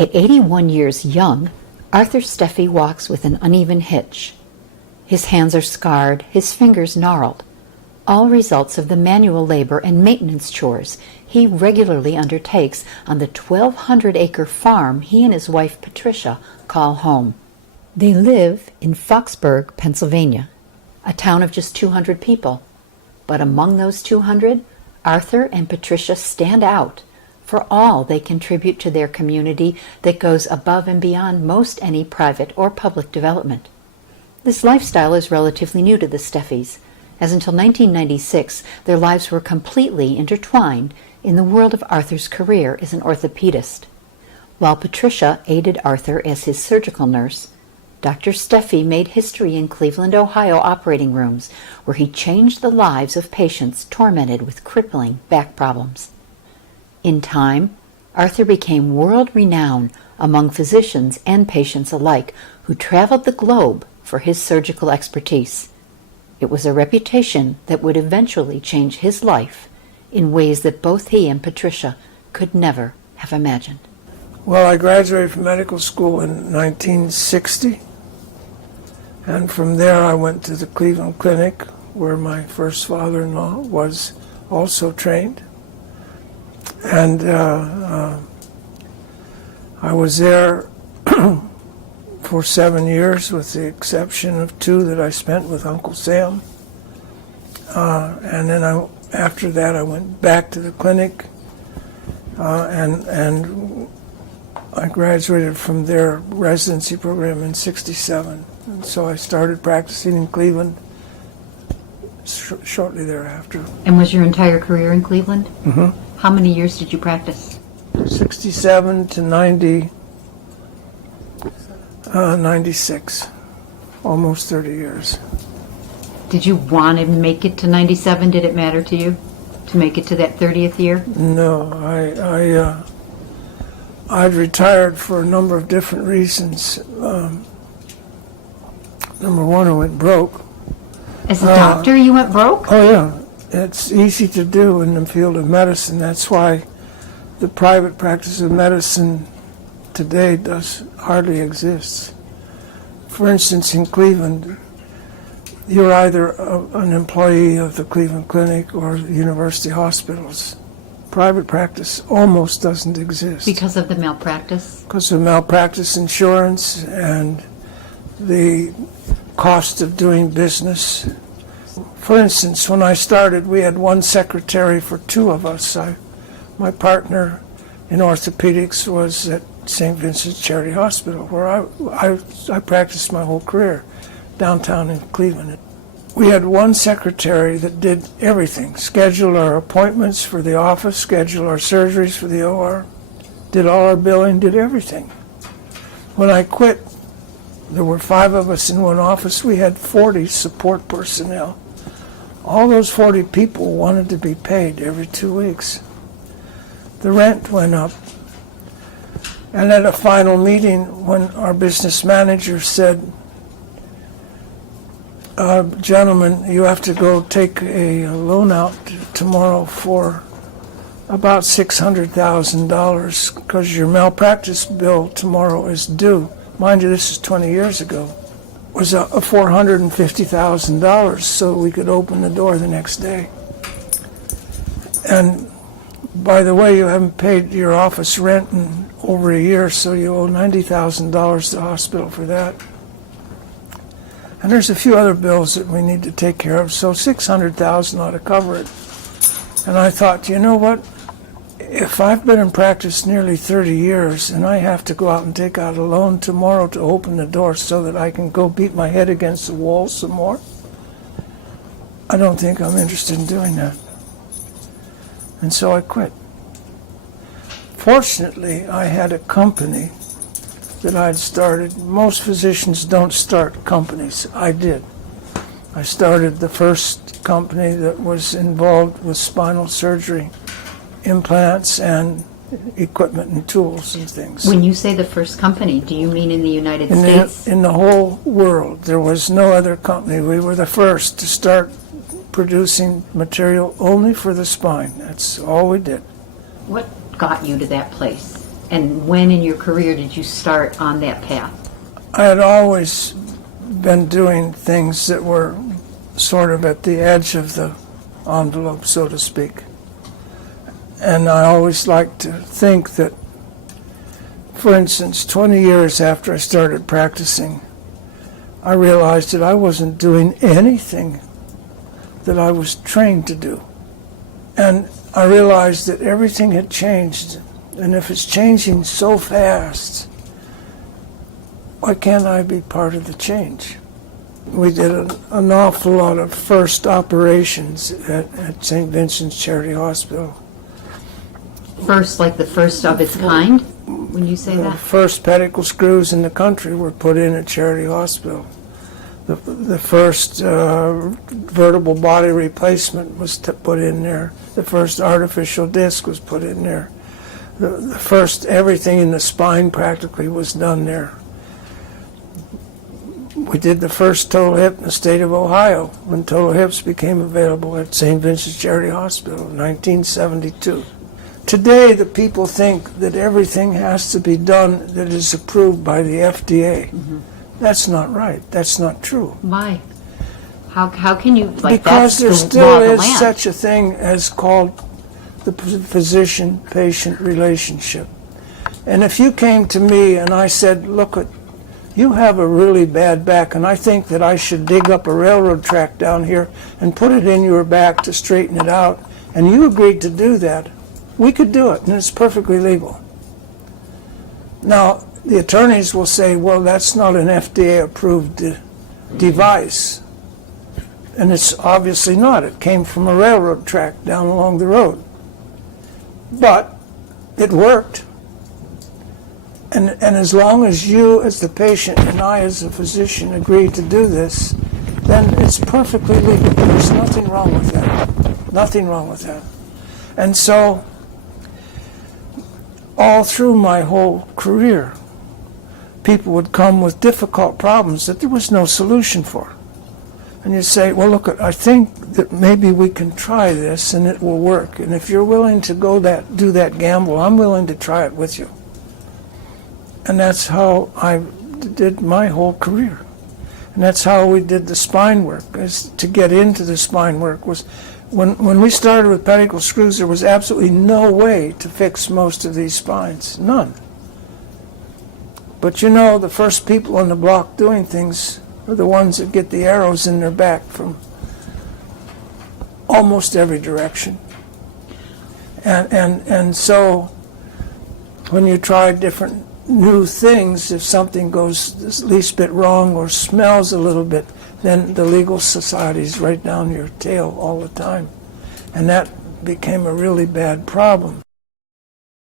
At 81 years young, Arthur Steffee walks with an uneven hitch. His hands are scarred, his fingers gnarled, all results of the manual labor and maintenance chores he regularly undertakes on the 1,200-acre farm he and his wife Patricia call home. They live in Foxburg, Pennsylvania, a town of just 200 people. But among those 200, Arthur and Patricia stand out for all they contribute to their community that goes above and beyond most any private or public development. This lifestyle is relatively new to the Steffies, as until 1996 their lives were completely intertwined in the world of Arthur's career as an orthopedist. While Patricia aided Arthur as his surgical nurse, Dr. Steffee made history in Cleveland, Ohio operating rooms, where he changed the lives of patients tormented with crippling back problems. In time, Arthur became world-renowned among physicians and patients alike who traveled the globe for his surgical expertise. It was a reputation that would eventually change his life in ways that both he and Patricia could never have imagined. Well, I graduated from medical school in 1960, and from there I went to the Cleveland Clinic, where my first father-in-law was also trained. And I was there for 7 years, with the exception of 2 that I spent with Uncle Sam. And then after that I went back to the clinic, and I graduated from their residency program in '67. And so I started practicing in Cleveland shortly thereafter. And was your entire career in Cleveland? Mm-hmm. How many years did you practice? 67 to 96, almost 30 years. Did you want to make it to 97? Did it matter to you to make it to that 30th year? No, I'd retired for a number of different reasons. Number one, I went broke. As a doctor, you went broke? Oh, yeah. It's easy to do in the field of medicine. That's why the private practice of medicine today hardly exists. For instance, in Cleveland, you're either an employee of the Cleveland Clinic or the university hospitals. Private practice almost doesn't exist. Because of the malpractice? Because of malpractice insurance and the cost of doing business. For instance, when I started, we had one secretary for 2 of us. My partner in orthopedics was at St. Vincent's Charity Hospital, where I practiced my whole career, downtown in Cleveland. We had one secretary that did everything: schedule our appointments for the office, schedule our surgeries for the OR, did all our billing, did everything. When I quit, there were 5 of us in one office. We had 40 support personnel. All those 40 people wanted to be paid every 2 weeks. The rent went up. And at a final meeting, when our business manager said, gentlemen, you have to go take a loan out tomorrow for about $600,000 because your malpractice bill tomorrow is due. Mind you, this is 20 years ago. It was $450,000 so we could open the door the next day. And by the way, you haven't paid your office rent in over a year, so you owe $90,000 to the hospital for that. And there's a few other bills that we need to take care of, so $600,000 ought to cover it. And I thought, you know what? If I've been in practice nearly 30 years and I have to go out and take out a loan tomorrow to open the door so that I can go beat my head against the wall some more, I don't think I'm interested in doing that. And so I quit. Fortunately, I had a company that I'd started. Most physicians don't start companies. I did. I started the first company that was involved with spinal surgery, implants, and equipment and tools and things. When you say the first company, do you mean in the United States? In the whole world. There was no other company. We were the first to start producing material only for the spine. That's all we did. What got you to that place? And when in your career did you start on that path? I had always been doing things that were sort of at the edge of the envelope, so to speak. And I always liked to think that, for instance, 20 years after I started practicing, I realized that I wasn't doing anything that I was trained to do. And I realized that everything had changed. And if it's changing so fast, why can't I be part of the change? We did an awful lot of first operations at St. Vincent's Charity Hospital. First, like the first of its kind, when you say The that? first pedicle screws in the country were put in at Charity Hospital. The first vertebral body replacement was put in there. The first artificial disc was put in there. The first everything in the spine practically was done there. We did the first total hip in the state of Ohio when total hips became available at St. Vincent's Charity Hospital in 1972. Today, the people think that everything has to be done that is approved by the FDA. Mm-hmm. That's not right. That's not true. Why? How can you, like, because there that's the still law of the is land. such a thing as called the physician-patient relationship. And if you came to me and I said, look, you have a really bad back, and I think that I should dig up a railroad track down here and put it in your back to straighten it out, and you agreed to do that, we could do it, and it's perfectly legal. Now, the attorneys will say, well, that's not an FDA-approved device. And it's obviously not. It came from a railroad track down along the road. But it worked. And as long as you as the patient and I as the physician agree to do this, then it's perfectly legal. There's nothing wrong with that. Nothing wrong with that. And so, all through my whole career, people would come with difficult problems that there was no solution for. And you say, well, look, I think that maybe we can try this and it will work. And if you're willing to do that gamble, I'm willing to try it with you. And that's how I did my whole career. And that's how we did the spine work. Is to get into the spine work was, when we started with pedicle screws, there was absolutely no way to fix most of these spines. None. But you know, the first people on the block doing things are the ones that get the arrows in their back from almost every direction. And so when you try different new things, if something goes the least bit wrong or smells a little bit, then the legal society's right down your tail all the time. And that became a really bad problem.